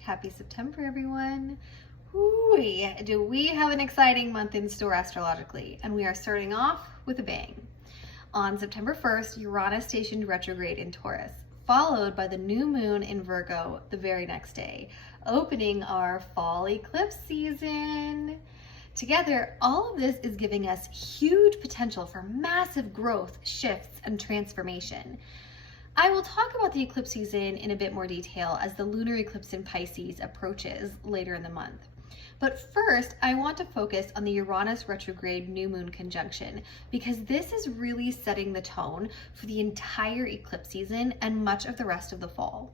Happy September, everyone. Ooh, do we have an exciting month in store astrologically? And we are starting off with a bang. On September 1st, Uranus stationed retrograde in Taurus, followed by the new moon in Virgo the very next day, opening our fall eclipse season. Together, all of this is giving us huge potential for massive growth, shifts, and transformation. I will talk about the eclipse season in a bit more detail as the lunar eclipse in Pisces approaches later in the month. But first, I want to focus on the Uranus retrograde new moon conjunction because this is really setting the tone for the entire eclipse season and much of the rest of the fall.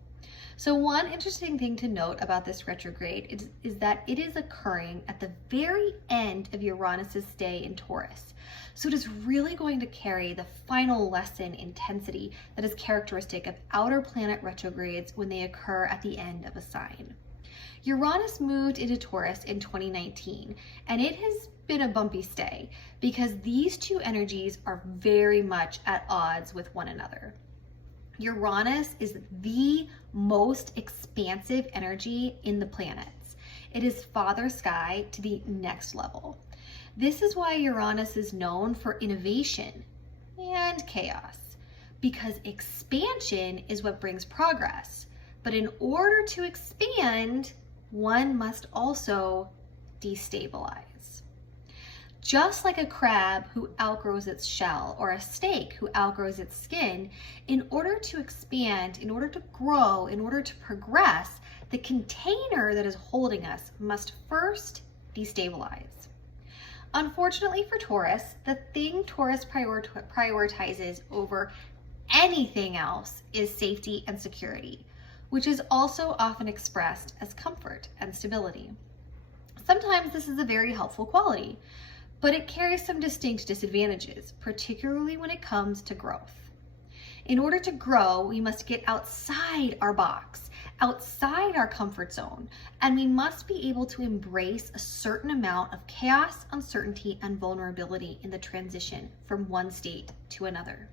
So one interesting thing to note about this retrograde is that it is occurring at the very end of Uranus's stay in Taurus. So it is really going to carry the final lesson intensity that is characteristic of outer planet retrogrades when they occur at the end of a sign. Uranus moved into Taurus in 2019, and it has been a bumpy stay because these two energies are very much at odds with one another. Uranus is the most expansive energy in the planets. It is father sky to the next level. This is why Uranus is known for innovation and chaos, because expansion is what brings progress. But in order to expand, one must also destabilize. Just like a crab who outgrows its shell or a snake who outgrows its skin, in order to expand, in order to grow, in order to progress, the container that is holding us must first destabilize. Unfortunately for Taurus, the thing Taurus prioritizes over anything else is safety and security, which is also often expressed as comfort and stability. Sometimes this is a very helpful quality, but it carries some distinct disadvantages, particularly when it comes to growth. In order to grow, we must get outside our box, outside our comfort zone, and we must be able to embrace a certain amount of chaos, uncertainty, and vulnerability in the transition from one state to another.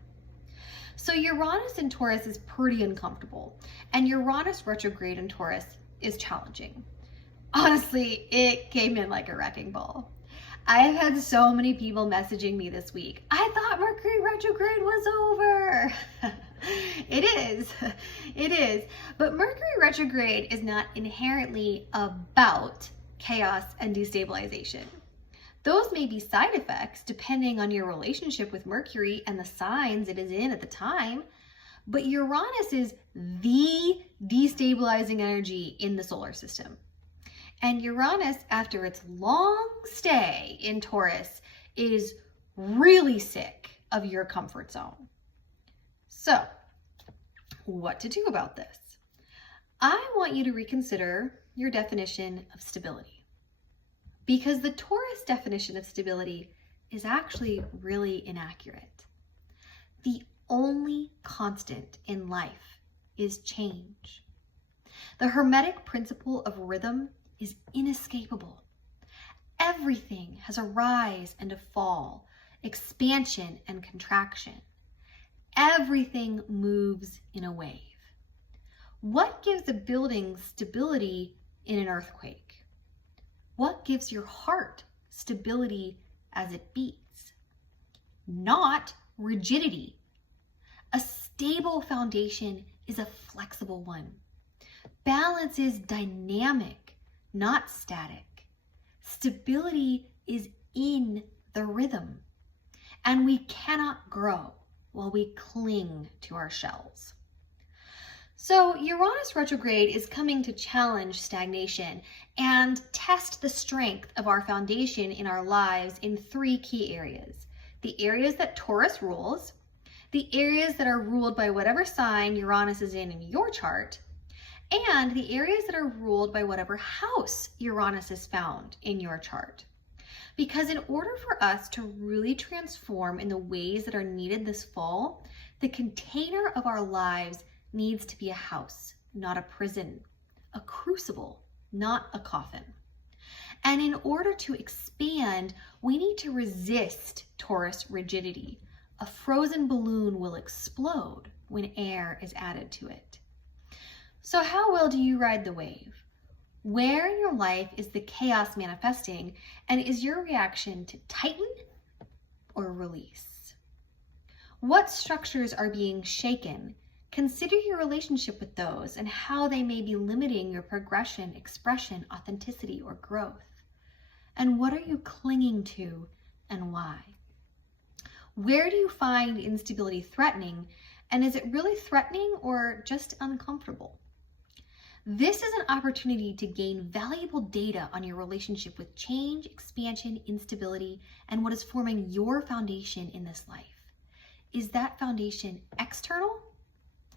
So Uranus in Taurus is pretty uncomfortable, and Uranus retrograde in Taurus is challenging. Honestly, it came in like a wrecking ball. I've had so many people messaging me this week. I thought Mercury retrograde was over. It is. But Mercury retrograde is not inherently about chaos and destabilization. Those may be side effects depending on your relationship with Mercury and the signs it is in at the time. But Uranus is the destabilizing energy in the solar system. And Uranus, after its long stay in Taurus, is really sick of your comfort zone. So, what to do about this? I want you to reconsider your definition of stability, because the Taurus definition of stability is actually really inaccurate. The only constant in life is change. The Hermetic principle of rhythm is inescapable. Everything has a rise and a fall, expansion and contraction. Everything moves in a wave. What gives a building stability in an earthquake? What gives your heart stability as it beats? Not rigidity. A stable foundation is a flexible one. Balance is dynamic, not static. Stability is in the rhythm, and we cannot grow while we cling to our shells. So Uranus retrograde is coming to challenge stagnation and test the strength of our foundation in our lives in three key areas. The areas that Taurus rules, the areas that are ruled by whatever sign Uranus is in your chart, and the areas that are ruled by whatever house Uranus is found in your chart. Because in order for us to really transform in the ways that are needed this fall, the container of our lives needs to be a house, not a prison, a crucible, not a coffin. And in order to expand, we need to resist Taurus rigidity. A frozen balloon will explode when air is added to it. So how well do you ride the wave? Where in your life is the chaos manifesting, and is your reaction to tighten or release? What structures are being shaken? Consider your relationship with those and how they may be limiting your progression, expression, authenticity, or growth. And what are you clinging to and why? Where do you find instability threatening, and is it really threatening or just uncomfortable? This is an opportunity to gain valuable data on your relationship with change, expansion, instability, and what is forming your foundation in this life. Is that foundation external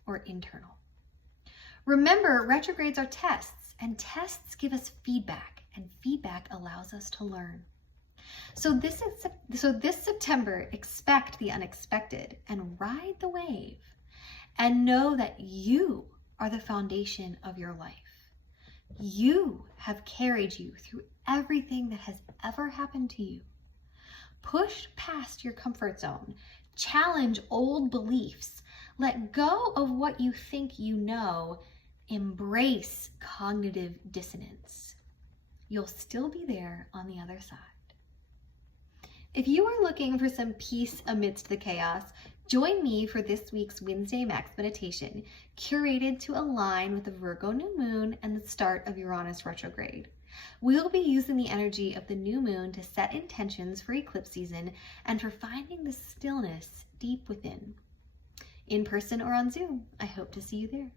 or internal? Remember, retrogrades are tests, and tests give us feedback, and feedback allows us to learn. So this September, expect the unexpected and ride the wave, and know that you are the foundation of your life. You have carried you through everything that has ever happened to you. Push past your comfort zone, challenge old beliefs, let go of what you think you know, embrace cognitive dissonance. You'll still be there on the other side. If you are looking for some peace amidst the chaos, join me for this week's Wednesday Max Meditation, curated to align with the Virgo new moon and the start of Uranus Retrograde. We'll be using the energy of the new moon to set intentions for eclipse season and for finding the stillness deep within. In person or on Zoom, I hope to see you there.